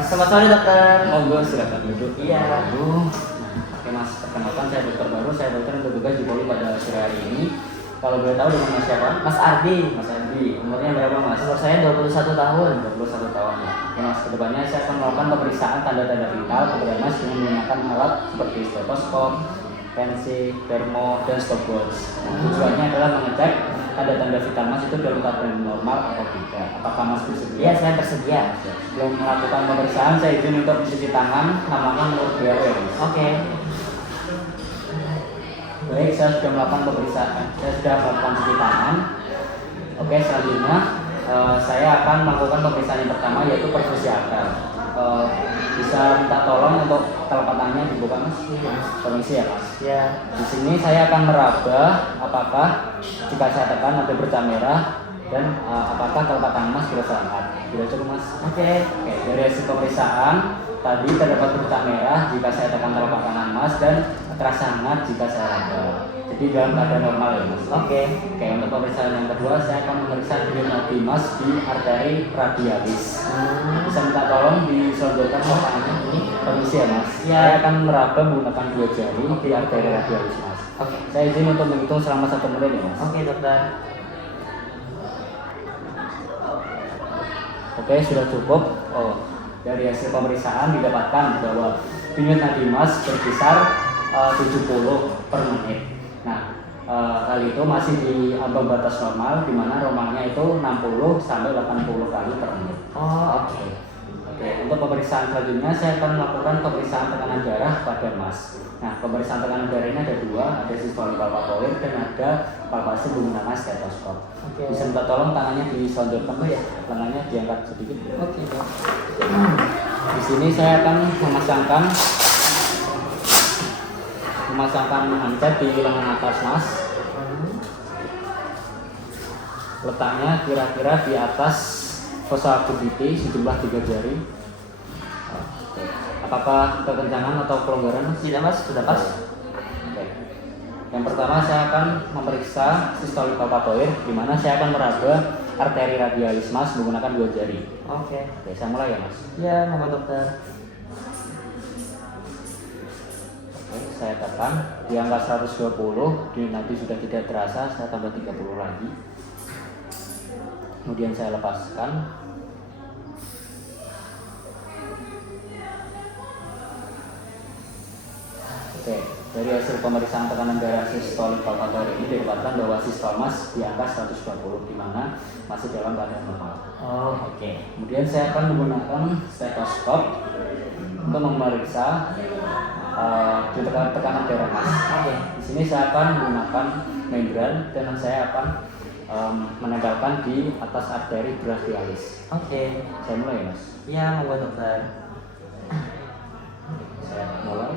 Selamat sore dokter. Monggo silakan duduk. Iya. Oke mas, perkenalkan saya dokter baru, saya dokter yang bertugas di Polri pada sore hari ini. Kalau boleh tahu dengan mas siapa? Mas Ardi. Mas Andi, umurnya berapa mas? Umur saya 21 tahun. 21 tahun ya. Oke mas, kedepannya saya akan melakukan pemeriksaan tanda-tanda vital kepada mas dengan menggunakan alat seperti stetoskop, tensi, termo, dan stopwatch. Tujuannya adalah mengecek tanda-tanda vital mas itu dalam keadaan normal atau tidak. Apakah mas bersedia? Iya, saya bersedia. Sebelum melakukan pemeriksaan, saya izin untuk mencuci tangan, namanya menurut beliau ya mas. Oke. Baik, saya sudah melakukan pemeriksaan, saya sudah melakukan cuci tangan. Oke, selanjutnya saya akan melakukan pemeriksaan yang pertama yaitu perfusi akal. Bisa minta tolong untuk telapak tangannya dibuka mas? Permisi ya mas. Ya. Di sini saya akan meraba apakah jika saya tekan ada bercak merah dan apakah telapak tangan mas sudah selamat. Sudah cukup mas? Oke. Oke, dari hasil pemeriksaan tadi terdapat bercak merah jika saya tekan telapak tangan mas dan terasa hangat jika saya raba. Jadi dalam keadaan normal ya mas. Oke. Oke, untuk pemeriksaan yang kedua saya akan memeriksa denyut nadi mas di arteri radialis. Bisa minta tolong disodorkan tangannya ini. Permisi ya mas. Ya. Saya akan meraba menggunakan 2 jari di arteri radialis mas. Oke. Saya izin untuk menghitung selama 1 menit ya mas. Oke dokter. Oke, sudah cukup. Dari hasil pemeriksaan didapatkan bahwa denyut nadi mas berkisar 70 per menit. Nah, hal itu masih di ambang batas normal, di mana normalnya itu 60 sampai 80 kali per menit. Oh, oke. Oke, untuk pemeriksaan selanjutnya saya akan melakukan pemeriksaan tekanan darah pada mas. Nah, pemeriksaan tekanan darah ini ada 2, ada sistoli palpatoid dan ada palpasi menggunakan stetoskop. Oke. Bisa minta tolong tangannya disodorkan ya, lengannya diangkat sedikit. Oke, Dok. Di sini saya akan memasangkan hancet di lengan atas mas. Letaknya kira-kira di atas fossa akutiti sejumlah 3 jari. Oke. Apakah kekencangan atau pelonggaran mas? Tidak mas, sudah pas. Oke. Yang pertama saya akan memeriksa sistoli palpatoid, di mana saya akan meraba arteri radialis mas menggunakan 2 jari. Oke. Oke, saya mulai ya mas. Ya, monggo dokter. Oke, saya tekan di angka 120, nanti sudah tidak terasa, saya tambah 30 lagi. Kemudian saya lepaskan. Oke, dari hasil pemeriksaan tekanan darah sistolik palpatoid ini didapatkan bahwa sistol mas di angka 120, di mana masih dalam keadaan normal. Oh, oke. Kemudian saya akan menggunakan stetoskop untuk memeriksa tekanan darah mas. Oke. Di sini saya akan menggunakan membran dan saya akan menempelkan di atas arteri brachialis. Oke. Saya mulai ya mas. Ya, monggo dokter. Saya mulai.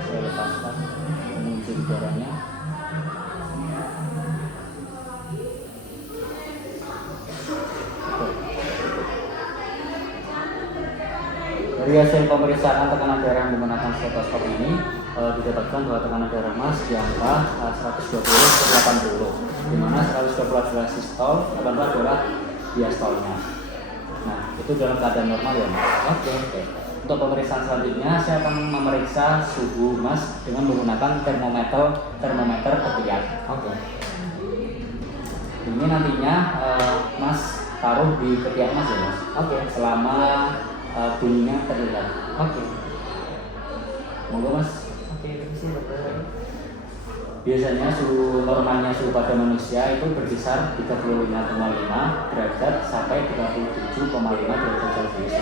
Saya lepaskan mengunci darahnya. Dari hasil pemeriksaan tekanan darah menggunakan stetoskop ini didapatkan bahwa tekanan darah mas di angka 120 per 80, di mana 120 adalah sistol, 80 adalah diastolnya. Nah, itu dalam keadaan normal ya mas. Oke. Untuk pemeriksaan selanjutnya saya akan memeriksa suhu mas dengan menggunakan termometer ketiak. Oke. Ini nantinya mas taruh di ketiak mas ya mas. Oke. Selama bunyinya terlihat. Oke. Monggo mas. Oke, permisi dokter. Biasanya suhu normalnya suhu pada manusia itu berkisar 35,5 derajat sampai 37,5 derajat Celcius.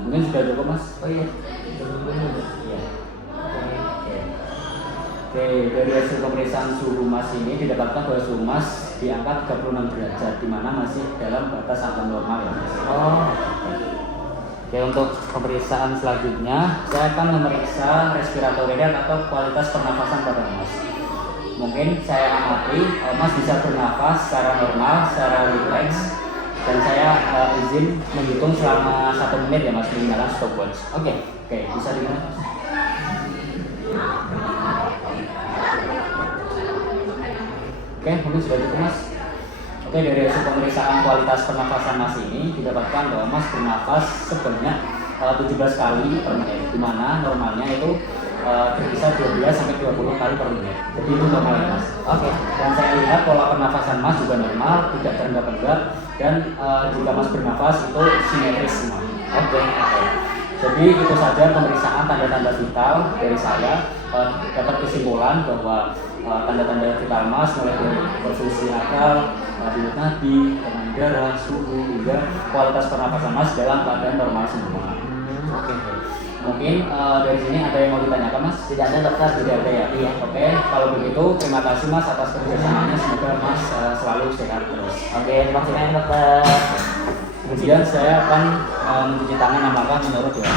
Mungkin sudah cukup mas. Oh iya. Iya. Oke, dari hasil pemeriksaan suhu mas ini didapatkan bahwa suhu mas di angka 36 derajat, di mana masih dalam batas angka normal ya mas. Oh. Oke, untuk pemeriksaan selanjutnya saya akan memeriksa respiratory rate atau kualitas pernafasan pada mas. Mungkin saya amati mas bisa bernafas secara normal, secara rileks, dan saya izin menghitung selama 1 menit ya mas menggunakan stopwatch. Oke, bisa dimulai mas. Oke, mungkin sudah cukup Mas. Oke, dari hasil pemeriksaan kualitas pernafasan Mas ini didapatkan bahwa Mas bernafas sebanyak 17 kali per menit, di mana normalnya itu berkisar 12 sampai 20 kali per menit. Jadi itu normal ya Mas. Oke. Dan saya lihat pola pernafasan Mas juga normal, tidak terenggak-enggak, dan jika Mas bernafas itu simetris semua. Oke. Jadi itu saja pemeriksaan tanda-tanda vital dari saya. Dapat kesimpulan bahwa tanda-tanda vital Mas mulai dari berfungsi akal, denyut nadi, tekanan darah, suhu, hingga kualitas pernafasan Mas dalam keadaan normal semua. Oke. Mungkin dari sini ada yang mau ditanyakan Mas? Tidak ada dokter. Tidak ada ya? Iya. Oke, kalau begitu terima kasih Mas atas kerjasamanya. Semoga Mas selalu sehat terus. Oke, terima kasih banyak dokter. Kemudian saya akan mencuci tangan apakah menurut ya.